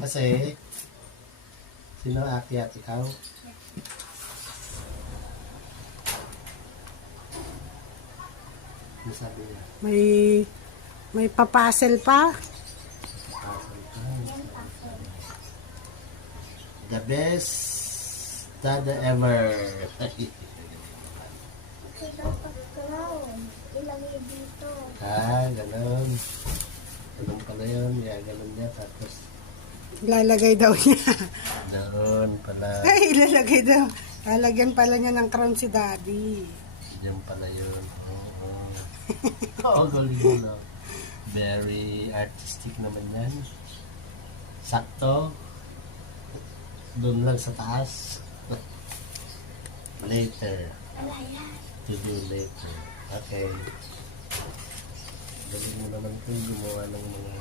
Kasi, sino aakyat? Ikaw? Ano sabi niya? May papasel pa. The best dada ever. Ilagay dito. Ganun. Ganun pala yun. Ganun niya. Tapos, Ilalagay daw niya. ganun pala. Ay, ilalagay daw. Lalagyan pala niya ng crown si Daddy. Yan pala yun. Oo, galing mo na. Very artistic naman yan. Sakto. Doon lang sa taas. Later. To do later. Okay. Galing mo naman ito gumawa ng mga